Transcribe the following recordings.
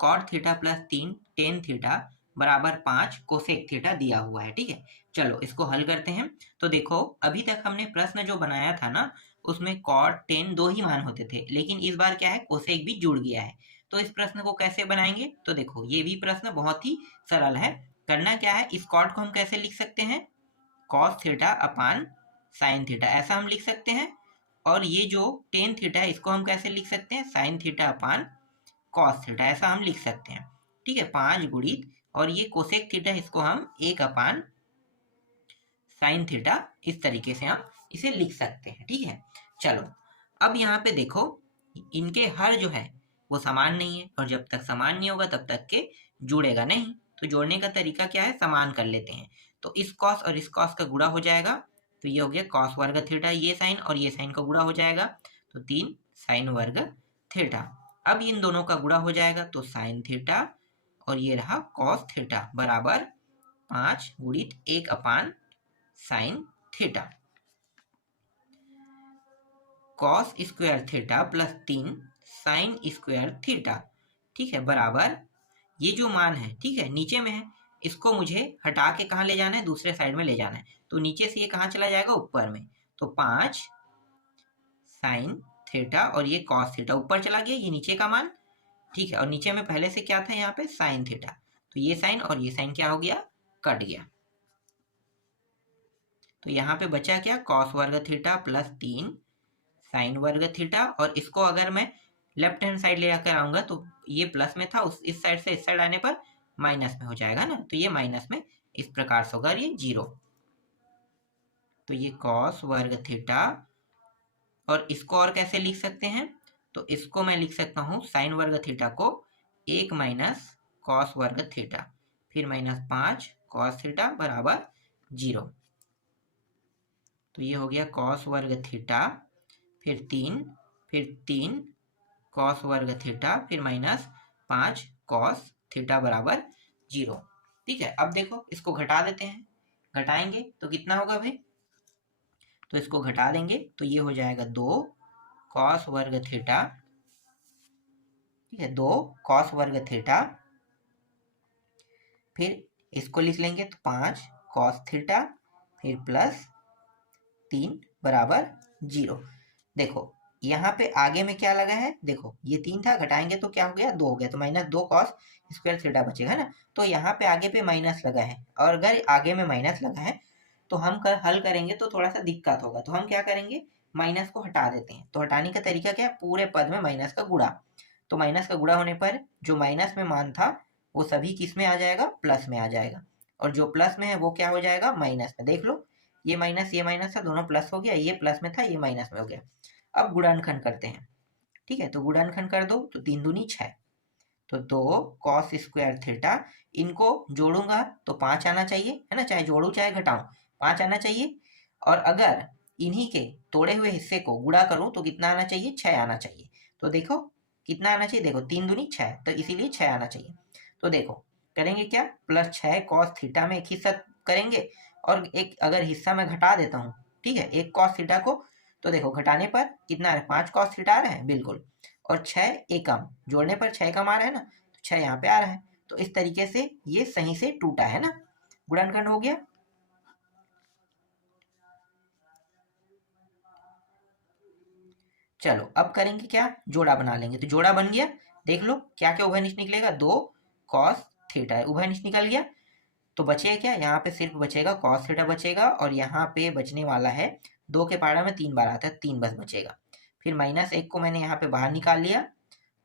Cot theta plus 3 ten theta बराबर 5 cosec theta दिया हुआ है। ठीक है, चलो इसको हल करते हैं। तो देखो अभी तक हमने प्रश्न जो बनाया था ना उसमें कॉट टेन दो ही मान होते थे, लेकिन इस बार क्या है कोसेक भी जुड़ गया है। तो इस प्रश्न को कैसे बनाएंगे? तो देखो ये भी प्रश्न बहुत ही सरल है। करना क्या है, इस कॉट को हम कैसे लिख सकते हैं, cos theta upon sine theta, ऐसा हम लिख सकते हैं। और ये जो टेन थीटा है इसको हम कैसे लिख सकते हैं, sine theta upon cos theta, ऐसा हम लिख सकते हैं। ठीक है, 5 गुणित और ये कोसेक थीटा इसको हम 1 अपान साइन थीटा, इस तरीके से हम इसे लिख सकते हैं। ठीक है, चलो अब यहाँ पे देखो इनके हर जो है वो समान नहीं है, और जब तक समान नहीं होगा तब तक के जुड़ेगा नहीं। तो जोड़ने का तरीका क्या है, समान कर लेते हैं। तो इस कॉस और इस कॉस का गुणा हो जाएगा, तो ये हो गया कॉस वर्ग थीटा, ये साइन और ये साइन का गुणा हो जाएगा, तो 3 साइन वर्ग थीटा। अब इन दोनों का गुणा हो जाएगा तो साइन थीटा, और ये रहा कॉस थीटा बराबर 5 गुणित 1 अपान sine theta. Cos square theta plus 3 sine square theta, ठीक है, बराबर ये जो मान है, ठीक है, नीचे में है, इसको मुझे हटा के कहाँ ले जाना है, दूसरे साइड में ले जाना है। तो नीचे से ये कहाँ चला जाएगा, ऊपर में। तो 5 साइन थीटा और ये कॉस थीटा ऊपर चला गया, ये नीचे का मान। ठीक है, और नीचे में पहले से क्या था, यहाँ पे साइन थीटा, तो ये साइन और ये साइन क्या हो गया, कट गया। तो यहाँ पे बचा क्या, कॉस वर्ग थीटा प्लस 3 साइन वर्ग थीटा, और इसको अगर मैं लेफ्ट हैंड साइड ले आकर आऊंगा तो ये प्लस में था, उस इस साइड से इस साइड आने पर माइनस में हो जाएगा ना, तो ये माइनस में इस प्रकार से होगा, ये 0। तो ये कॉस वर्ग थीटा, और इसको और कैसे लिख सकते हैं, तो इसको मैं लिख सकता हूँ साइन वर्ग थीटा को 1 माइनस कॉस वर्ग थीटा, फिर माइनस 5 कॉस थीटा बराबर 0। तो ये हो गया कॉस वर्ग थीटा, फिर 3 कॉस वर्ग थीटा, फिर माइनस 5 कॉस थीटा बराबर 0। ठीक है, अब देखो इसको घटा देते हैं, घटाएंगे तो कितना होगा भाई, तो इसको घटा देंगे तो ये हो जाएगा 2 कॉस वर्ग थीटा, ठीक है, 2 कॉस वर्ग थीटा, फिर इसको लिख लेंगे तो 5 कॉस थीटा, फिर प्लस 3 बराबर 0। देखो यहाँ पे आगे में क्या लगा है, देखो ये 3 था, घटाएंगे तो क्या हो गया, 2 हो गया, तो माइनस 2 कॉस स्क्वायर थीटा बचेगा ना। तो यहाँ पे आगे पे माइनस लगा है, और अगर आगे में माइनस लगा है तो हम हल करेंगे तो थोड़ा सा दिक्कत होगा। तो हम क्या करेंगे, माइनस को हटा देते हैं। तो हटाने का तरीका क्या है, पूरे पद में माइनस का गुणा। तो माइनस का गुणा होने पर जो माइनस में मान था वो सभी किस में आ जाएगा, प्लस में आ जाएगा, और जो प्लस में है वो क्या हो जाएगा, माइनस में। देख लो ये माइनस था, दोनों प्लस हो गया, ये प्लस में था ये माइनस में हो गया। अब गुणनखंड करते हैं। ठीक है, तो गुणनखंड कर दो तो 3 दूनी 6, तो 2 कॉस स्क्वायर थीटा, इनको जोड़ूंगा तो 5 आना चाहिए, है ना, चाहे जोड़ू चाहे घटाऊं 5 आना चाहिए। और अगर इन्हीं के तोड़े हुए हिस्से को गुणा करूं तो कितना आना चाहिए, 6 आना चाहिए। तो देखो कितना आना चाहिए, देखो 3 दूनी 6, तो इसीलिए 6 आना चाहिए। तो देखो करेंगे क्या, प्लस 6 कॉस थीटा में एक हिस्सा करेंगे, और एक अगर हिस्सा में घटा देता हूँ, ठीक है, एक कॉस थीटा को, तो देखो घटाने पर कितना है, 5 कॉस थीटा आ रहा है, बिल्कुल, और 6 एकम जोड़ने पर 6 कम आ रहा है ना, तो 6 यहाँ पे आ रहा है। तो इस तरीके से ये सही से टूटा है ना, गुणनखंड हो गया। चलो अब करेंगे क्या, जोड़ा बना लेंगे। तो जोड़ा बन गया, देख लो क्या क्या उभयनिष्ठ निकलेगा, 2 कॉस थीटा है, उभयनिष्ठ निकल गया। तो बचेगा क्या, यहाँ पे सिर्फ बचेगा कॉस थीटा बचेगा, और यहाँ पे बचने वाला है 2 के पारा में 3 बार आता है, 3 बस बचेगा। फिर माइनस 1 को मैंने यहाँ पे बाहर निकाल लिया,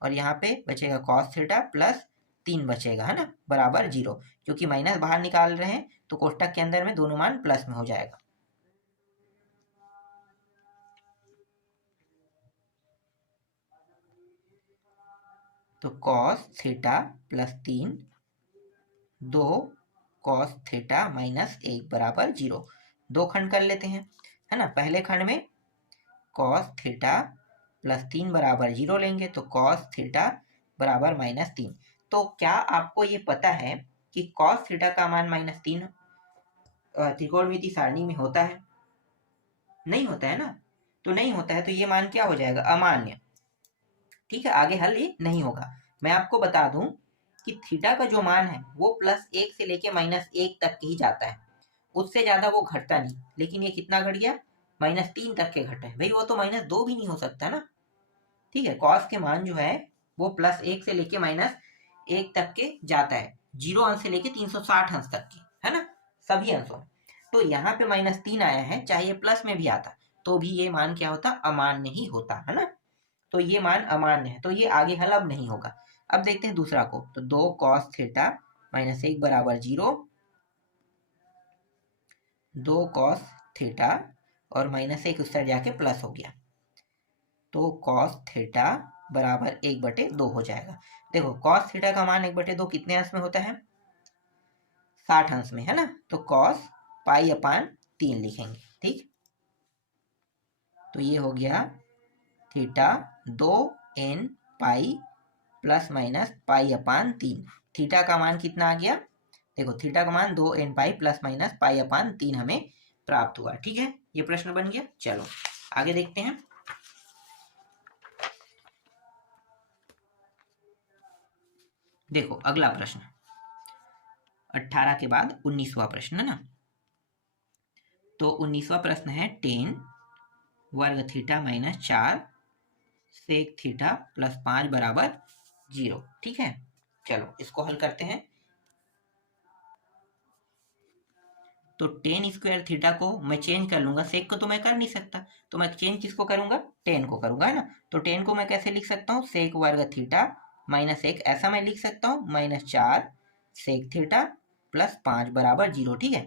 और यहाँ पे बचेगा कॉस थीटा प्लस 3 बचेगा, है ना, बराबर 0। क्योंकि माइनस बाहर निकाल रहे हैं तो कोष्टक के अंदर में दोनों मान प्लस में हो जाएगा। तो cos theta plus 3 2 cos theta minus 1 बराबर 0। 2 खंड कर लेते हैं, है ना। पहले खंड में कॉस थीटा प्लस 3 बराबर 0 लेंगे, तो कॉस थीटा बराबर माइनस 3। तो क्या आपको ये पता है कि कॉस थीटा का मान माइनस 3 त्रिकोणमिति सारणी में होता है? नहीं होता है ना। तो नहीं होता है तो ये मान क्या हो जाएगा, अमान्य। ठीक है, आगे हल ये नहीं होगा। मैं आपको बता दूं कि थीटा का जो मान है वो +1 से लेके -1 तक ही जाता है, उससे ज्यादा वो घटता नहीं। लेकिन ये कितना घट गया, -3 तक के घटे भाई, वो तो -2 भी नहीं हो सकता ना। ठीक है, कॉस के मान जो है वो +1 से लेके -1 तक के जाता है, 0 अंश से लेके 360 अंश तक की, है ना, सभी अंशों में। तो यहाँ पे -3 आया है, चाहे ये प्लस में भी आता तो भी ये मान क्या होता, अमान्य ही होता, है ना। तो ये मान अमान्य है, तो ये आगे हल अब नहीं होगा। अब देखते हैं दूसरा को, तो 2 cos थीटा -1 बराबर 0, 2 cos थीटा और -1 उस तरह जाके प्लस हो गया, तो cos थीटा बराबर 1/2 हो जाएगा। देखो cos थीटा का मान 1/2 कितने अंश में होता है, 60 अंश में, है ना। तो cos π/3 लिखेंगे, ठीक। तो ये हो गया थीटा 2n पाई ± π/3। थीटा का मान कितना आ गया, देखो थीटा का मान 2n पाई ± π/3 हमें प्राप्त हुआ। ठीक है, ये प्रश्न बन गया। चलो आगे देखते हैं। देखो अगला प्रश्न 18 के बाद 19वां प्रश्न, है ना। तो 19वां प्रश्न है 10 वर्ग थीटा -4 सेक थीटा +5 बराबर 0। ठीक है, चलो इसको हल करते हैं। तो 10 स्क्वायर थीटा को मैं चेंज कर लूंगा, सेक को तो मैं कर नहीं सकता, तो मैं चेंज किसको करूंगा, 10 को करूंगा, है ना। तो 10 को मैं कैसे लिख सकता हूँ, सेक वर्ग थीटा -1, ऐसा मैं लिख सकता हूँ, -4 सेक थीटा +5 बराबर 0। ठीक है,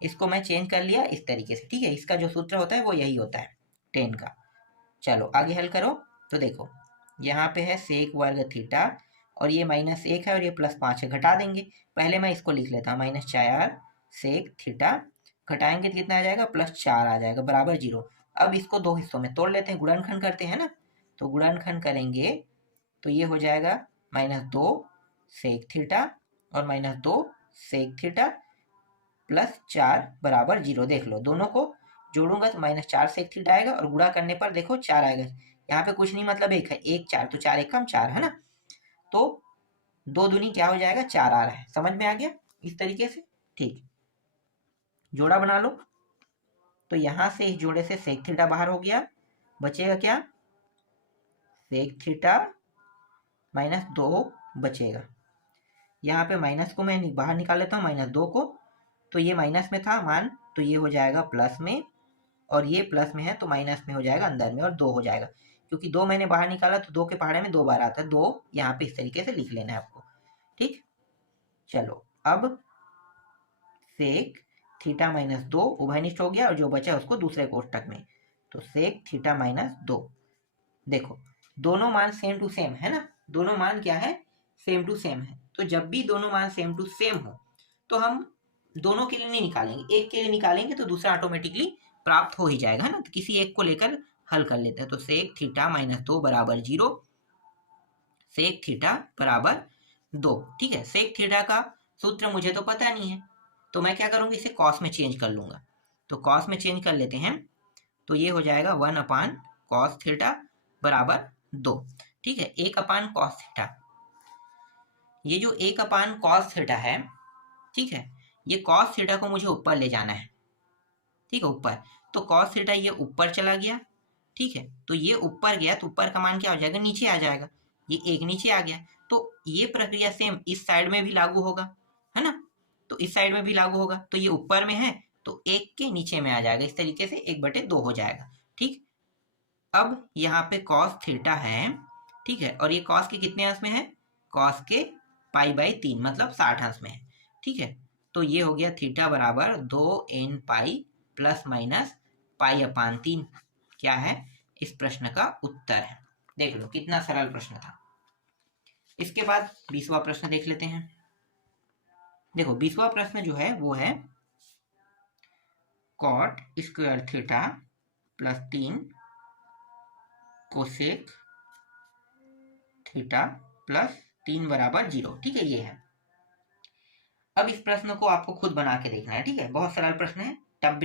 इसको मैं चेंज कर लिया इस तरीके से। ठीक है, इसका जो सूत्र होता है वो यही होता है 10 का। चलो आगे हल करो। तो देखो यहाँ पे है सेक वर्ग थीटा और ये -1 है और ये +5 है, घटा देंगे। पहले मैं इसको लिख लेता हूँ, -4 सेक थीटा, घटाएंगे तो कितना आ जाएगा, +4 आ जाएगा बराबर 0। अब इसको दो हिस्सों में तोड़ लेते हैं, गुणनखंड करते हैं ना। तो गुणनखंड करेंगे तो ये हो जाएगा -2 सेक थीटा और -2 सेक थीटा +4 बराबर 0। देख लो दोनों को जोड़ूंगा तो -4 सेक थीटा आएगा और गुणा करने पर देखो 4 आएगा। यहाँ पे कुछ नहीं, मतलब 1 है, 1 4, तो 4 1 कम 4, है ना। तो 2 दूनी क्या हो जाएगा, 4 आ रहा है। समझ में आ गया इस तरीके से, ठीक। जोड़ा बना लो। तो यहां से इस जोड़े से सेक थीटा बाहर हो गया, बचेगा क्या, सेक थीटा -2 बचेगा। यहाँ पे माइनस को मैं बाहर निकाल लेता हूँ, -2 को, तो ये माइनस में था मान, तो ये हो जाएगा प्लस में, और ये प्लस में है तो माइनस में हो जाएगा अंदर में, और 2 हो जाएगा। क्योंकि 2 मैंने बाहर निकाला तो 2 के पहाड़े में 2 बार आता है, 2 यहाँ पे इस तरीके से लिख लेना है आपको, ठीक। चलो अब सेक थीटा -2 उभयनिष्ठ हो गया और जो बचा उसको दूसरे कोष्टक में, तो सेक थीटा -2। देखो दोनों मान सेम टू सेम है ना, दोनों मान क्या है, सेम टू सेम है। तो जब भी दोनों मान सेम टू सेम हो तो हम दोनों के लिए नहीं निकालेंगे, एक के लिए निकालेंगे तो दूसरा ऑटोमेटिकली प्राप्त हो ही जाएगा, है ना। तो किसी एक को लेकर हल कर लेते हैं। तो सेक थीटा -2 बराबर 0, सेक थीटा बराबर 2। ठीक है, सेक थीटा का सूत्र मुझे तो पता नहीं है, तो मैं क्या करूंगा, इसे कॉस में चेंज कर लूंगा। तो कॉस में चेंज कर लेते हैं, तो ये हो जाएगा 1/cos थीटा बराबर 2। ठीक है, 1/cos थीटा, ये जो 1/cos थीटा है, ठीक है, ये cos थीटा को मुझे ऊपर ले जाना है, ठीक है, ऊपर। तो cos थीटा ये ऊपर चला गया, ठीक है, तो ये ऊपर गया तो ऊपर का मान क्या हो जाएगा, नीचे आ जाएगा, ये 1 नीचे आ गया। तो ये प्रक्रिया सेम इस साइड में भी लागू होगा, है ना। तो इस साइड में भी लागू होगा, तो ये ऊपर में है तो 1 के नीचे में आ जाएगा, इस तरीके से 1/2 हो जाएगा, ठीक। अब यहाँ पे cos थीटा है, ठीक है, और ये cos के कितने अंश में है, cos के π/3 मतलब 60 अंश में है, ठीक है। तो ये हो गया थीटा बराबर 2n पाई ± π/3, क्या है, इस प्रश्न का उत्तर है। देख लो कितना सरल प्रश्न था। इसके बाद 20वां प्रश्न देख लेते हैं। देखो 20वां प्रश्न जो है वो है cot square theta +3 cosec theta +3 बराबर 0। ठीक है, ये है। अब इस प्रश्न को आपको खुद बना के देखना है, ठीक है, बहुत सरल प्रश्न है, टफ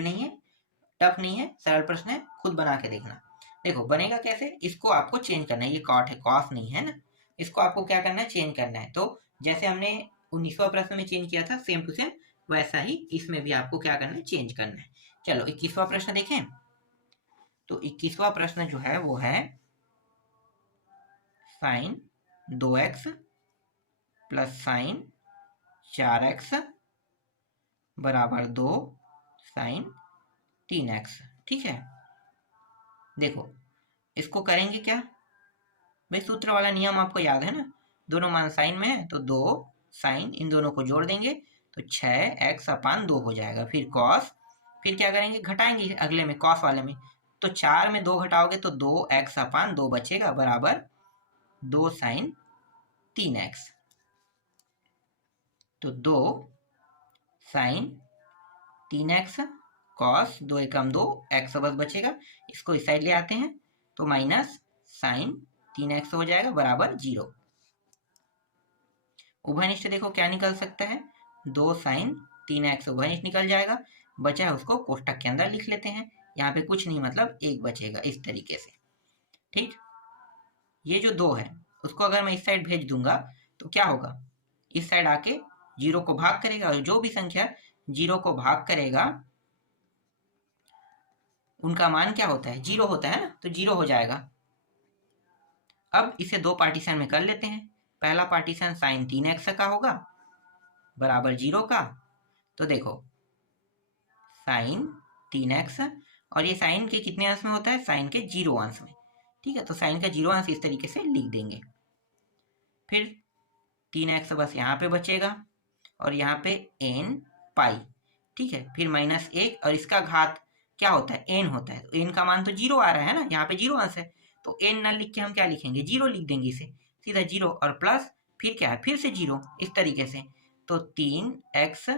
नहीं है, सरल प्रश्न है, खुद बना के देखना। देखो बनेगा कैसे, इसको आपको चेंज करना है, ये कॉट है, कॉस नहीं है ना, इसको आपको क्या करना है, चेंज करना है। तो जैसे हमने 19वां प्रश्न में चेंज किया था सेम टू सेम वैसा ही इसमें भी आपको क्या करना है, चेंज करना है। चलो 21वां प्रश्न देखें। तो 21वां प्रश्न जो है वो है sign 2x plus sign 4x बराबर 2 साइन 3x। ठीक है, देखो इसको करेंगे क्या भाई, सूत्र वाला नियम आपको याद है ना, दोनों मान साइन में है तो 2 साइन, इन दोनों को जोड़ देंगे तो 6x/2 हो जाएगा। फिर कॉस, फिर क्या करेंगे, घटाएंगे अगले में कॉस वाले में, तो 4 में 2 घटाओगे तो 2x/2 बचेगा बराबर 2 साइन 3x। तो 2 साइन 3x कॉस 2 एकम 2 x बस बचेगा, इसको इस साइड ले आते हैं तो माइनस साइन 3x हो जाएगा बराबर 0। उभयनिष्ठ देखो क्या निकल सकता है, 2 साइन 3x उभयनिष्ठ निकल जाएगा, बचा है उसको कोष्टक के अंदर लिख लेते हैं। यहाँ पे कुछ नहीं मतलब 1 बचेगा इस तरीके से। ठीक, ये जो 2 है उसको अगर मैं इस साइड भेज दूंगा तो क्या होगा, इस साइड आके 0 को भाग करेगा और जो भी संख्या 0 को भाग करेगा उनका मान क्या होता है, 0 होता है ना, तो 0 हो जाएगा। अब इसे 2 पार्टीशन में कर लेते हैं। पहला पार्टीशन साइन 3x का होगा बराबर 0 का, तो देखो साइन 3x, और ये साइन के कितने अंश में होता है, साइन के 0 अंश में। ठीक है, तो साइन का 0 अंश इस तरीके से लिख देंगे। फिर 3x बस यहाँ पे बचेगा और यहाँ पे n पाई। ठीक है, फिर -1 और इसका घात क्या होता है, n होता है, तो n का मान तो 0 आ रहा है ना, यहाँ पे 0 अंश है, तो n न लिख के हम क्या लिखेंगे, 0 लिख देंगे इसे, सीधा 0 और प्लस फिर क्या है, फिर से 0 इस तरीके से, तो 3x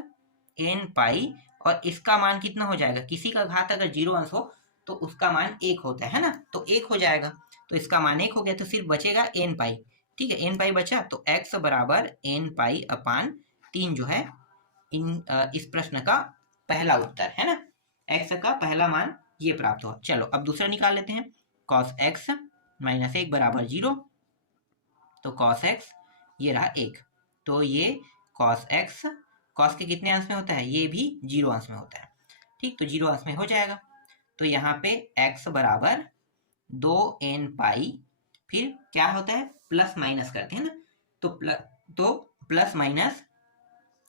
n पाई, और इसका मान कितना हो जाएगा, किसी का घात अगर 0 अंश हो तो उसका मान 1 होता है ना, तो 1 हो जाएगा, तो इसका मान 1 हो गया, तो सिर्फ बचेगा n पाई। ठीक है, n पाई बचा, तो x बराबर n पाई/3 जो है इस प्रश्न का पहला उत्तर है ना, x का पहला मान ये प्राप्त हुआ। चलो अब दूसरा निकाल लेते हैं, cos x -1 बराबर 0, तो cos x ये रहा 1, तो ये cos x cos के कितने अंश में होता है, ये भी 0 अंश में होता है। ठीक, तो 0 अंश में हो जाएगा, तो यहाँ पे x बराबर 2n पाई, फिर क्या होता है प्लस माइनस करते हैं ना, तो प्लस माइनस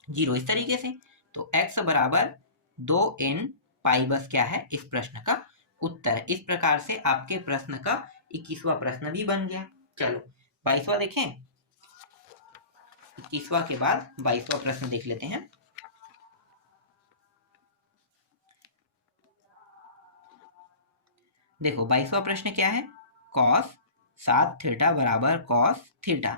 0 इस तरीके से, तो x बराबर 2n पाई बस क्या है इस प्रश्न का उत्तर। इस प्रकार से आपके प्रश्न का 21वां प्रश्न भी बन गया। चलो 22वां देखें, 21वां के बाद 22वां प्रश्न देख लेते हैं। देखो 22वां प्रश्न क्या है, cos 7 थीटा बराबर cos थीटा,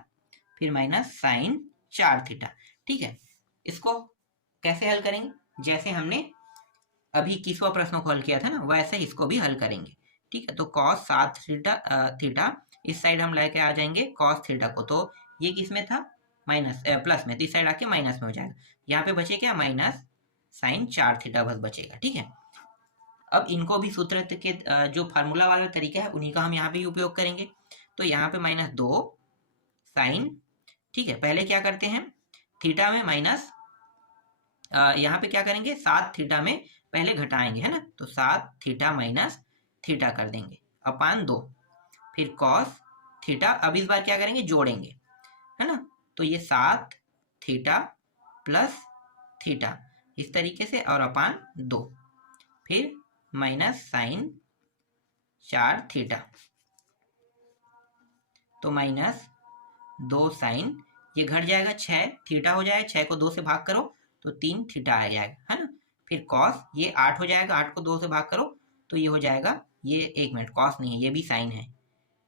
फिर माइनस साइन 4 थीटा। ठीक है, इसको कैसे हल करेंगे, जैसे हमने अभी 21वां प्रश्न को हल किया था ना, वैसे इसको भी हल करेंगे। ठीक है, तो cos 7 थीटा इस साइड हम लेके आ जाएंगे cos थीटा को, तो ये किस में था, माइनस प्लस में, तो इस साइड आके माइनस में हो जाएगा, यहाँ पे बचे क्या माइनस साइन 4 थीटा बस बचेगा। ठीक है, अब इनको भी सूत्र के जो फार्मूला वाला तरीका है उन्हीं का हम यहाँ पे उपयोग करेंगे। तो यहाँ पे -2 साइन, ठीक है, पहले क्या करते हैं थीटा में माइनस, यहाँ पे क्या करेंगे 7 थीटा में पहले घटाएंगे है ना, तो 7 थीटा माइनस थीटा कर देंगे अपान 2, फिर कॉस थीटा, अब इस बार क्या करेंगे जोड़ेंगे है ना, तो ये 7 थीटा प्लस थीटा इस तरीके से और अपान 2, फिर माइनस साइन 4 थीटा, तो -2 साइन, ये घट जाएगा 6 थीटा हो जाएगा, 6 को 2 से भाग करो तो 3 थीटा आ जाएगा है ना, फिर कॉस ये 8 हो जाएगा, 8 को 2 से भाग करो तो ये हो जाएगा, ये 1 मिनट कॉस नहीं है ये भी साइन है।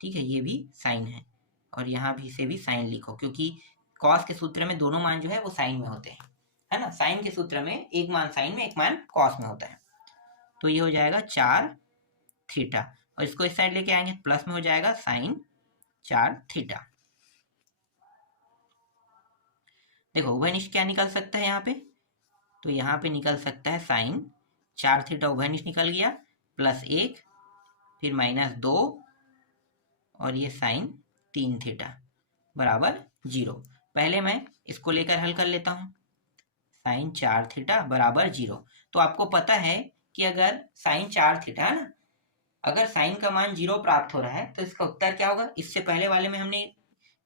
ठीक है, ये भी साइन है, और यहाँ भी से भी साइन लिखो, क्योंकि कॉस के सूत्र में दोनों मान जो है वो साइन में होते हैं है ना, साइन के सूत्र में एक मान साइन में एक मान कॉस में होता है, तो ये हो जाएगा 4 थीटा, और इसको इस साइड लेके आएंगे प्लस में हो जाएगा साइन 4 थीटा। देखो उभयनिष्ठ क्या निकल सकता है यहाँ पे, तो यहाँ पे निकल सकता है साइन 4 थीटा उभयनिष्ठ निकल गया, प्लस 1 फिर -2 और ये साइन 3 थीटा बराबर 0। पहले मैं इसको लेकर हल कर लेता हूँ। साइन 4 थीटा बराबर 0। तो आपको पता है कि अगर साइन 4 थीटा है ना, अगर साइन का मान 0 प्राप्त हो रहा है तो इसका उत्तर क्या होगा। इससे पहले वाले में हमने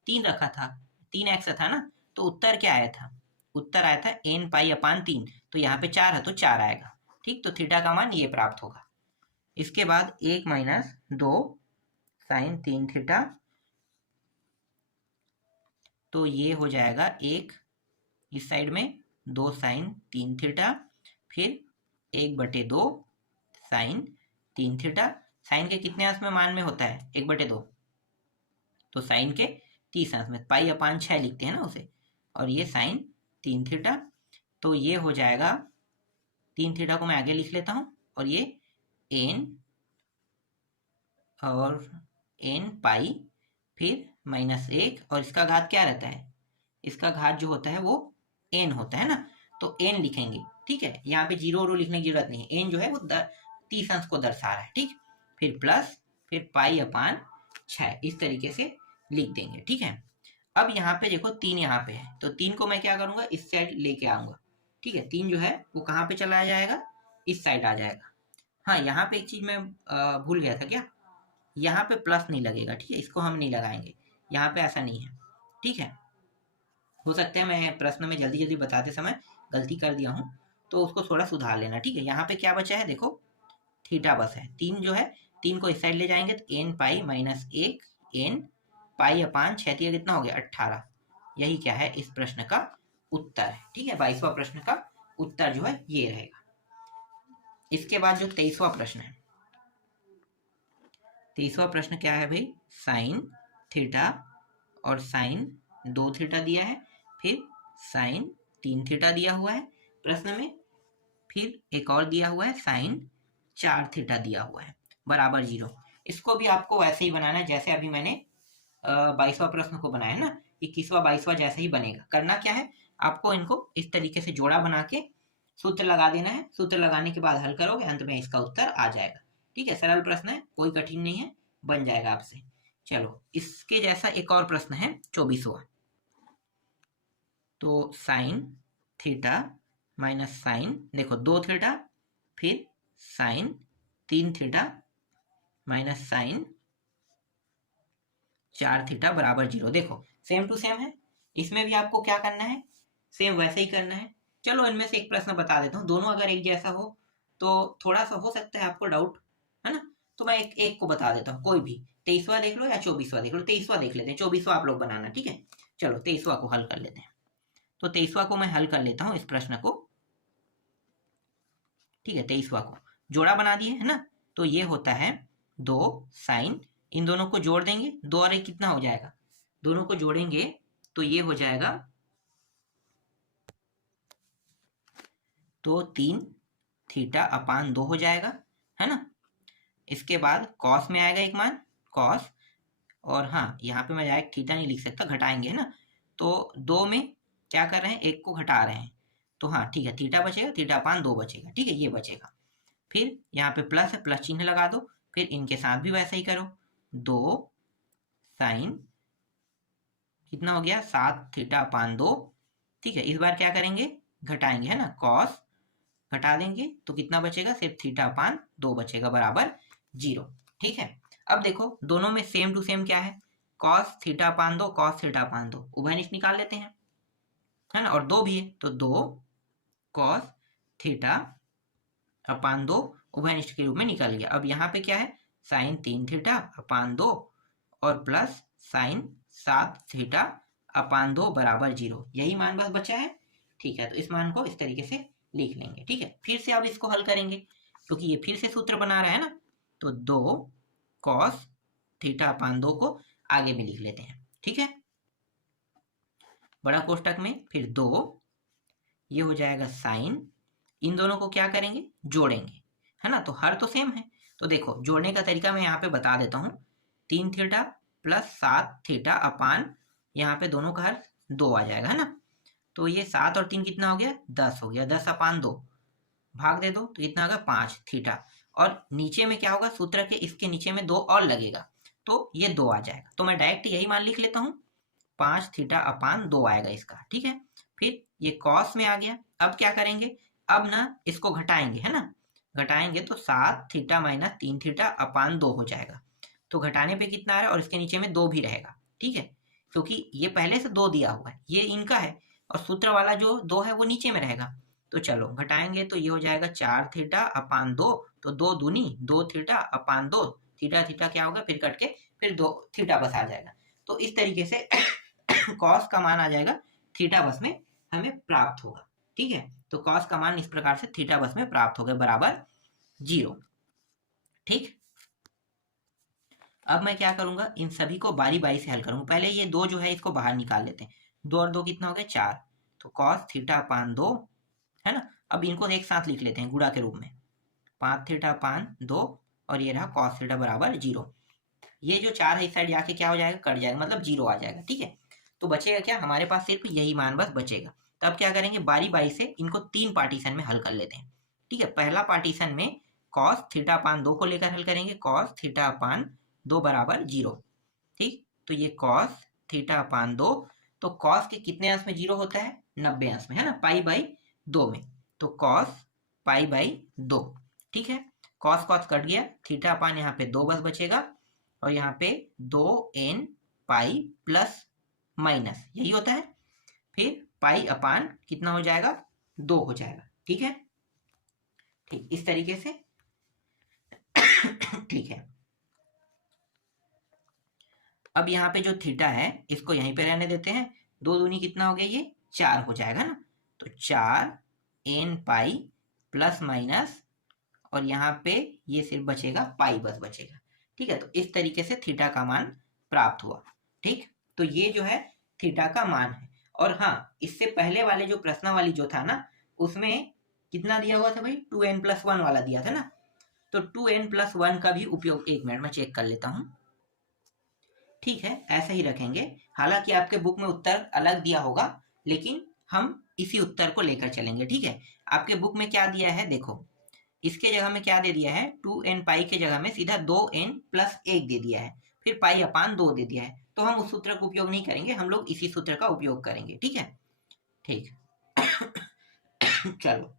3 रखा था, 3x था ना, तो उत्तर क्या आया था, उत्तर आया था n पाई अपान 3। तो यहाँ पे 4 है तो 4 आएगा। ठीक, तो थीटा का मान ये प्राप्त होगा। इसके बाद 1 माइनस 2 साइन 3 थीटा, तो ये हो जाएगा 1 इस साइड में, 2 साइन 3 थीटा, फिर 1/2 साइन 3 थीटा। साइन के कितने अंश में मान में होता है 1/2, तो साइन के 30 अंश में, पाई अपान 6 लिखते हैं ना उसे, और ये साइन 3 थीटा। तो ये हो जाएगा, 3 थीटा को मैं आगे लिख लेता हूँ, और ये n और n पाई, फिर -1, और इसका घात क्या रहता है, इसका घात जो होता है वो n होता है ना, तो n लिखेंगे। ठीक है, यहाँ पे 0 लिखने की जरूरत नहीं है, n जो है वो 30 अंश को दर्शा रहा है। ठीक, फिर प्लस, फिर पाई अपान 6, इस तरीके से लिख देंगे। ठीक है, अब यहाँ पे देखो 3 यहाँ पे है, तो 3 को मैं क्या करूंगा, इस साइड लेके आऊंगा। ठीक है, 3 जो है वो कहाँ पे चला जाएगा, इस साइड आ जाएगा। हाँ, यहाँ पे एक चीज मैं भूल गया था, क्या, यहाँ पे प्लस नहीं लगेगा। ठीक है, इसको हम नहीं लगाएंगे, यहाँ पे ऐसा नहीं है। ठीक है, हो सकता है मैं प्रश्न में जल्दी जल्दी बताते समय गलती कर दिया हूँ, तो उसको थोड़ा सुधार लेना। ठीक है, यहाँ पे क्या बचा है, देखो थीटा बस है। 3 जो है, 3 को इस साइड ले जाएंगे तो n पाई -1 n पाई अपान 6, कितना हो गया 18। यही क्या है, इस प्रश्न का उत्तर है। ठीक है, 22वां प्रश्न का उत्तर जो है ये रहेगा। इसके बाद जो 23वां प्रश्न है, 23वां प्रश्न क्या है भाई, साइन थीटा और साइन 2 थीटा दिया है, फिर साइन 3 थीटा दिया हुआ है प्रश्न में, फिर एक और दिया हुआ है साइन 4 थीटा दिया हुआ है बराबर 0। इसको भी आपको वैसे ही बनाना है जैसे अभी मैंने 22वां प्रश्न को बनाया ना, 21वां 22वां जैसे ही बनेगा। करना क्या है, आपको इनको इस तरीके से जोड़ा बना के सूत्र लगा देना है। सूत्र लगाने के बाद हल करोगे, अंत में इसका उत्तर आ जाएगा। ठीक है, सरल प्रश्न है, कोई कठिन नहीं है, बन जाएगा आपसे। चलो, इसके जैसा एक और प्रश्न है 24वां। तो साइन थीटा माइनस साइन, देखो 2 थीटा, फिर sine 3 theta minus sine 4 theta बराबर 0। देखो सेम टू सेम है, इसमें भी आपको क्या करना है, सेम वैसे ही करना है। चलो इनमें से एक प्रश्न बता देता हूँ, दोनों अगर एक जैसा हो तो थोड़ा सा हो सकता है आपको डाउट, है ना, तो मैं एक को बता देता हूँ, कोई भी 23वां देख लो या 24वां देख लो। 23वां देख लेते हैं, 24वां आप लोग बनाना। ठीक है, चलो 23वां को हल कर लेते हैं। तो 23वां को मैं हल कर लेता हूँ इस प्रश्न को। ठीक है, 23वां को जोड़ा बना दिए है ना, तो ये होता है 2 साइन, इन दोनों को जोड़ देंगे, 2 और 1 कितना हो जाएगा, दोनों को जोड़ेंगे तो ये हो जाएगा, तो 3 थीटा अपान 2 हो जाएगा, है ना। इसके बाद कॉस में आएगा एक मान, कॉस, और हाँ यहाँ पे मैं डायरेक्ट थीटा नहीं लिख सकता, घटाएंगे, है ना, तो 2 में क्या कर रहे हैं, 1 को घटा रहे हैं, तो हाँ ठीक है, थीटा बचेगा, थीटा अपान 2 बचेगा। ठीक है, ये बचेगा। फिर यहाँ पे प्लस है, प्लस चिन्ह लगा दो, फिर इनके साथ भी वैसा ही करो, 2 साइन कितना हो गया 7 थीटा अपान 2। ठीक है, इस बार क्या करेंगे, घटाएंगे, है ना, कॉस घटा देंगे तो कितना बचेगा, सिर्फ थीटा अपान 2 बचेगा बराबर 0। ठीक है, अब देखो दोनों में सेम टू सेम क्या है, cos theta upon 2, cos theta upon 2, उभयनिष्ठ निकाल लेते हैं, है ना, और 2 भी है तो 2 कॉस थीटा अपान 2 उभयनिष्ठ के रूप में निकल गया। अब यहाँ पे क्या है, साइन 3 थीटा अपान 2 और प्लस साइन 7 थीटा अपान 2 बराबर 0, यही मान बस बचा है। ठीक है, तो इस मान को इस तरीके से लिख लेंगे। ठीक है, फिर से अब इसको हल करेंगे क्योंकि ये फिर से सूत्र बना रहा है ना, तो 2 कॉस थीटा अपान 2 को आगे में लिख लेते हैं। ठीक है, बड़ा कोष्टक में फिर 2, ये हो जाएगा साइन, इन दोनों को क्या करेंगे, जोड़ेंगे, है ना, तो हर तो सेम है, तो देखो जोड़ने का तरीका मैं यहाँ पे बता देता हूँ। 3 थीटा प्लस 7 थीटा अपान, यहाँ पे दोनों का हर 2 आ जाएगा, है ना, तो ये 7 और 3 कितना हो गया, 10 हो गया, 10 अपान 2 भाग दे दो तो कितना होगा 5 थीटा, और नीचे में क्या होगा, सूत्र के इसके नीचे में 2 और लगेगा तो ये 2 आ जाएगा। तो मैं डायरेक्ट यही मान लिख लेता हूँ, 5 थीटा अपान 2 आएगा इसका, ठीक है। फिर ये कॉस में आ गया। अब क्या करेंगे, अब ना इसको घटाएंगे, है ना, घटाएंगे तो 7 थीटा माइनस 3 थीटा अपान 2 हो जाएगा। तो घटाने पे कितना आ रहा है, और इसके नीचे में 2 भी रहेगा, ठीक है, क्योंकि ये पहले से 2 दिया हुआ है, ये इनका है, और सूत्र वाला जो 2 है वो नीचे में रहेगा। तो चलो घटाएंगे तो ये हो जाएगा 4 थीटा अपान 2, तो 2 दूनी 2 थीटा अपान 2, थीटा थीटा क्या होगा, फिर कट के फिर 2 थीटा बस आ जाएगा। तो इस तरीके से कॉस का मान आ जाएगा थीटा बस में हमें प्राप्त होगा, ठीक है। तो कॉस का मान इस प्रकार से थीटा बस में प्राप्त हो गया बराबर 0, ठीक। अब मैं क्या करूंगा, इन सभी को बारी बारी से हल करूंगा। पहले ये 2 जो है इसको बाहर निकाल लेते हैं। 2 और 2 कितना हो गया, 4। तो कॉस थीटा अपान 2, है ना। अब इनको एक साथ लिख लेते हैं गुणा के रूप में, 5 थीटा अपान 2, और ये रहा कॉस थीटा बराबर 0। ये जो 4 है इस साइड जाके क्या हो जाएगा, कट जाएगा, मतलब 0 आ जाएगा, ठीक है। तो बचेगा क्या, हमारे पास सिर्फ यही मान बस बचेगा। तो अब क्या करेंगे, बारी बारी से इनको 3 पार्टीशन में हल कर लेते हैं, ठीक है। पहला पार्टीशन में कॉस थीटा अपान 2 को लेकर हल करेंगे, कॉस थीटा अपान 2 बराबर 0, ठीक। तो ये कॉस थीटा अपान 2, तो कॉस के कितने अंश में 0 होता है, 90 अंश में, है ना, पाई बाई 2 में। तो कॉस पाई बाई 2, ठीक है। कॉस कॉस कट गया, थीटा अपान यहाँ पे 2 बस बचेगा, और यहाँ पे 2n पाई प्लस माइनस यही होता है, फिर पाई अपान कितना हो जाएगा, 2 हो जाएगा, ठीक है, ठीक इस तरीके से ठीक है। अब यहाँ पे जो थीटा है इसको यहीं पे रहने देते हैं, 2 दूनी कितना हो गया, ये 4 हो जाएगा ना। तो 4n पाई प्लस माइनस, और यहाँ पे ये सिर्फ बचेगा पाई बस बचेगा, ठीक है। तो इस तरीके से थीटा का मान प्राप्त हुआ, ठीक। तो ये जो है थीटा का मान है। और हाँ, इससे पहले वाले जो प्रश्नावली जो था ना, उसमें कितना दिया हुआ था भाई, 2n+1 वाला दिया था ना। तो 2n+1 का भी उपयोग, एक मिनट में चेक कर लेता हूँ, ठीक है, ऐसा ही रखेंगे। हालांकि आपके बुक में उत्तर अलग दिया होगा, लेकिन हम इसी उत्तर को लेकर चलेंगे, ठीक है। आपके बुक में क्या दिया है देखो, इसके जगह में क्या दे दिया है, 2n पाई के जगह में सीधा 2n+1 दे दिया है, फिर पाई अपान 2 दे दिया है। तो हम उस सूत्र का उपयोग नहीं करेंगे, हम लोग इसी सूत्र का उपयोग करेंगे, ठीक है, ठीक चलो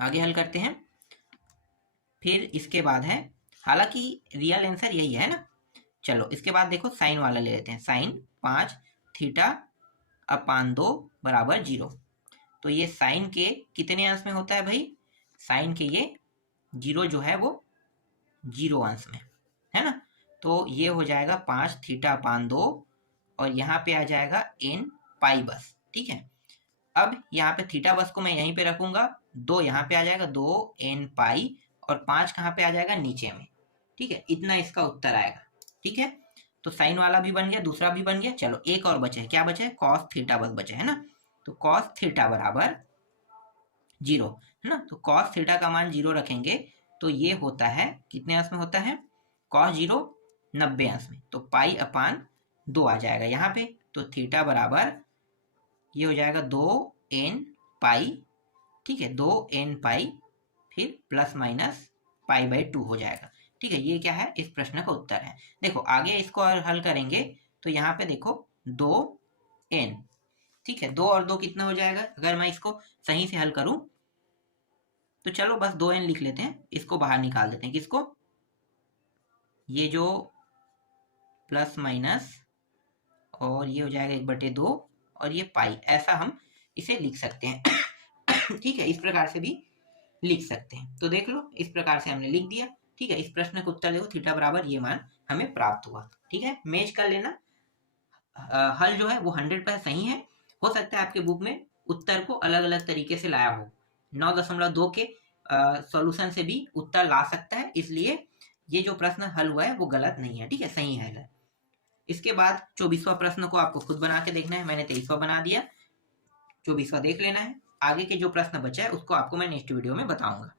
आगे हल करते हैं। फिर इसके बाद है, हालांकि रियल आंसर यही है ना। चलो इसके बाद देखो साइन वाला ले लेते हैं, साइन 5 थीटा अपान 2 बराबर 0। तो ये साइन के कितने अंश में होता है भाई, साइन के ये 0 जो है वो 0 अंश में, है ना। तो ये हो जाएगा 5 थीटा अपान 2, और यहाँ पे आ जाएगा n पाई बस, ठीक है। अब यहाँ पे थीटा बस को मैं यहीं पे रखूंगा, 2 यहाँ पे आ जाएगा, 2n पाई, और 5 कहाँ पे आ जाएगा, नीचे में, ठीक है। इतना इसका उत्तर आएगा, ठीक है। तो साइन वाला भी बन गया, दूसरा भी बन गया। चलो एक और बचे, क्या बचे, कॉस थीटा बस बचे, है ना। तो कॉस थीटा बराबर 0, है ना। तो कॉस थीटा का मान 0 रखेंगे, तो ये होता है कितने अंश में होता है, कॉस 0 90 अंश में, तो पाई अपान 2 आ जाएगा यहाँ पे। तो थीटा बराबर ये हो जाएगा 2n पाई, ठीक है, 2n पाई, फिर प्लस माइनस पाई बाई 2 हो जाएगा, ठीक है। ये क्या है, इस प्रश्न का उत्तर है। देखो आगे इसको और हल करेंगे, तो यहाँ पे देखो 2n, ठीक है, 2 और 2 कितना हो जाएगा, अगर मैं इसको सही से हल करूं तो चलो बस 2n लिख लेते हैं, इसको बाहर निकाल देते हैं, किसको, ये जो प्लस माइनस, और ये हो जाएगा 1/2, और ये पाई, ऐसा हम इसे लिख सकते हैं ठीक है, इस प्रकार से भी लिख सकते हैं। तो देख लो इस प्रकार से हमने लिख दिया, ठीक है। इस प्रश्न का उत्तर देखो, थीटा बराबर ये मान हमें प्राप्त हुआ, ठीक है। मैच कर लेना, हल जो है वो 100% सही है। हो सकता है आपके बुक में उत्तर को अलग अलग तरीके से लाया हो, 9.2 के सॉल्यूशन से भी उत्तर ला सकता है, इसलिए ये जो प्रश्न हल हुआ है वो गलत नहीं है, ठीक है, सही है। इसके बाद 24वां प्रश्न को आपको खुद बना के देखना है, मैंने 23वां बना दिया, 24वां देख लेना है। आगे के जो प्रश्न बचा है उसको आपको मैं नेक्स्ट वीडियो में बताऊंगा।